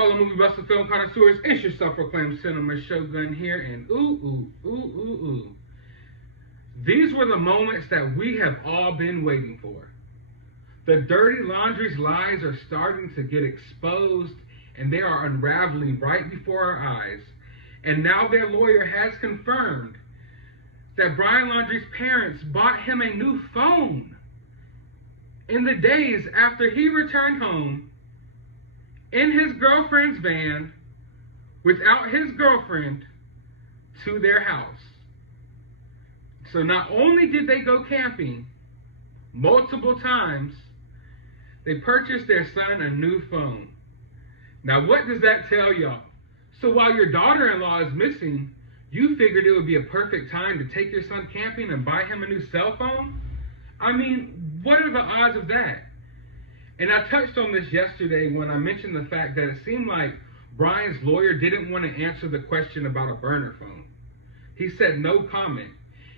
fellow movie buster film connoisseurs? It's your self-proclaimed cinema shogun here, and ooh. These were the moments that we have all been waiting for. The dirty laundry's lies are starting to get exposed, and they are unraveling right before our eyes. And now their lawyer has confirmed that Brian Laundrie's parents bought him a new phone in the days after he returned home in his girlfriend's van without his girlfriend to their house. So not only did they go camping multiple times, they purchased their son a new phone. Now what does that tell y'all? So while your daughter-in-law is missing, you figured it would be a perfect time to take your son camping and buy him a new cell phone? I mean, what are the odds of that? And I touched on this yesterday when I mentioned the fact that it seemed like Brian's lawyer didn't want to answer the question about a burner phone. He said no comment,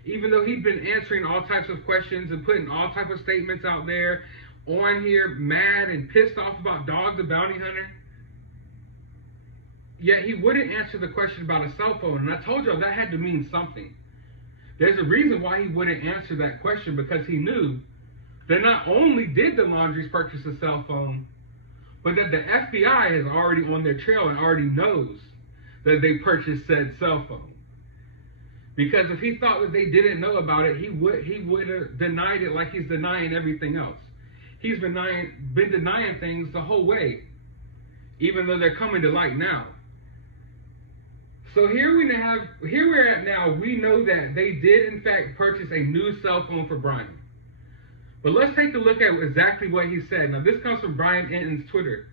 even though he'd been answering all types of questions and putting all types of statements out there on here, mad and pissed off about Dog the Bounty Hunter. Yet he wouldn't answer the question about a cell phone, and I told y'all that had to mean something. There's a reason why he wouldn't answer that question, because he knew that not only did the Laundries purchase a cell phone, but that the FBI is already on their trail and already knows that they purchased said cell phone. Because if he thought that they didn't know about it, he would have denied it like he's denying everything else. He's been denying things the whole way, even though they're coming to light now. So here we're at now. We know that they did in fact purchase a new cell phone for Brian. But let's take a look at exactly what he said. Now this comes from Brian Enton's Twitter.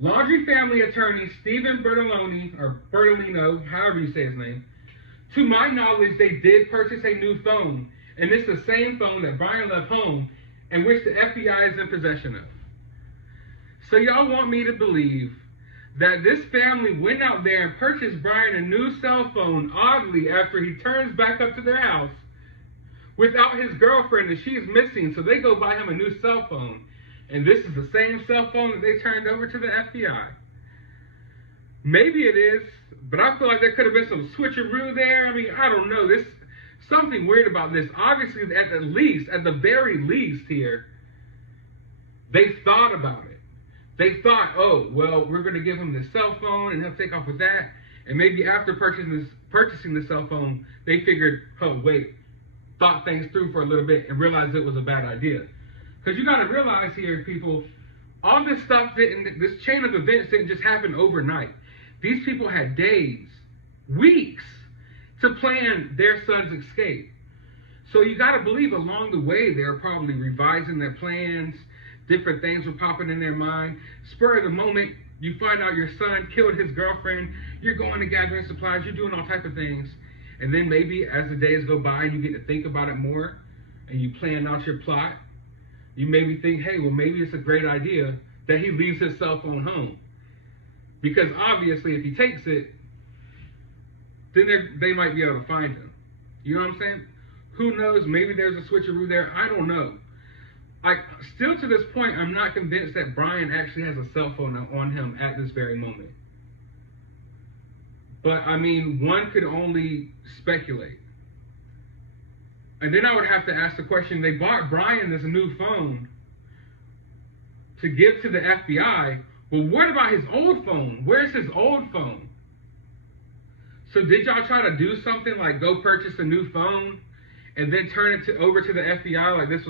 Laundrie family attorney Stephen Bertolino, however you say his name, to my knowledge, they did purchase a new phone, and it's the same phone that Brian left home and which the FBI is in possession of. So y'all want me to believe that this family went out there and purchased Brian a new cell phone, oddly, after he turns back up to their house without his girlfriend, and she's missing, so they go buy him a new cell phone. And this is the same cell phone that they turned over to the FBI. Maybe it is, but I feel like there could have been some switcheroo there. I mean, I don't know. There's something weird about this. Obviously, at the very least here, they thought about it. They thought, oh, well, we're going to give him the cell phone and he'll take off with that. And maybe after purchasing the cell phone, they figured, oh, wait, thought things through for a little bit and realized it was a bad idea. Because you got to realize here, people, all this stuff this chain of events didn't just happen overnight. These people had days, weeks to plan their son's escape. So you got to believe along the way they were probably revising their plans. Different things were popping in their mind. Spur of the moment, you find out your son killed his girlfriend. You're going to gathering supplies. You're doing all types of things. And then maybe as the days go by and you get to think about it more and you plan out your plot, you maybe think, hey, well, maybe it's a great idea that he leaves his cell phone home. Because obviously if he takes it, then they might be able to find him. You know what I'm saying? Who knows? Maybe there's a switcheroo there. I don't know. Still to this point, I'm not convinced that Brian actually has a cell phone on him at this very moment. But, I mean, one could only speculate. And then I would have to ask the question, they bought Brian this new phone to give to the FBI. Well, what about his old phone? Where's his old phone? So did y'all try to do something like go purchase a new phone and then turn it over to the FBI like this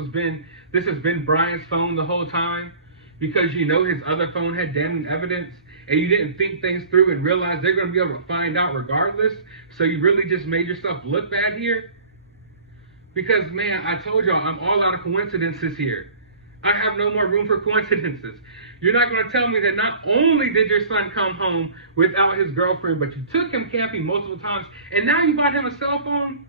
has been Brian's phone the whole time because you know his other phone had damning evidence and you didn't think things through and realize they're going to be able to find out regardless, so you really just made yourself look bad here? Because, man, I told y'all, I'm all out of coincidences here. I have no more room for coincidences. You're not going to tell me that not only did your son come home without his girlfriend, but you took him camping multiple times, and now you bought him a cell phone?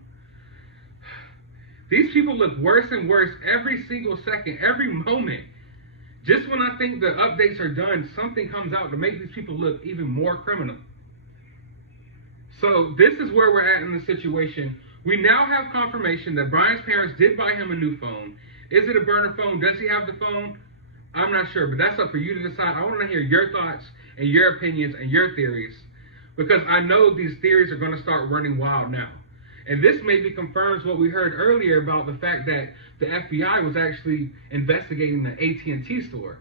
These people look worse and worse every single second, every moment. Just when I think the updates are done, something comes out to make these people look even more criminal. So this is where we're at in the situation. We now have confirmation that Brian's parents did buy him a new phone. Is it a burner phone? Does he have the phone? I'm not sure, but that's up for you to decide. I want to hear your thoughts and your opinions and your theories, because I know these theories are going to start running wild now. And this maybe confirms what we heard earlier about the fact that the FBI was actually investigating the at&t store.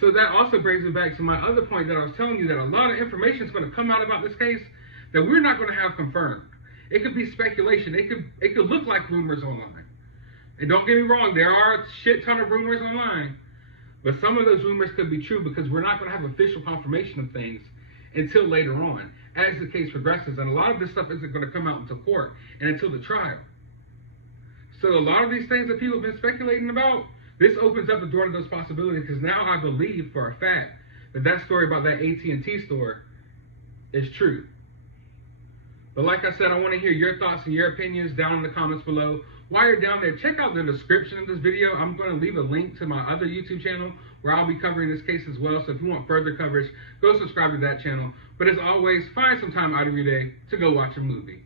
So that also brings me back to my other point that I was telling you, that a lot of information is going to come out about this case that we're not going to have confirmed. It could be speculation. It could look like rumors online. And don't get me wrong, there are a shit ton of rumors online, but some of those rumors could be true, because we're not going to have official confirmation of things until later on, as the case progresses. And a lot of this stuff isn't going to come out until court and until the trial. So a lot of these things that people have been speculating about, this opens up the door to those possibilities, because now I believe for a fact that that story about that at&t store is true. But like I said, I want to hear your thoughts and your opinions down in the comments below. While you're down there, check out the description of this video. I'm going to leave a link to my other YouTube channel where I'll be covering this case as well. So if you want further coverage, go subscribe to that channel. But as always, find some time out of your day to go watch a movie.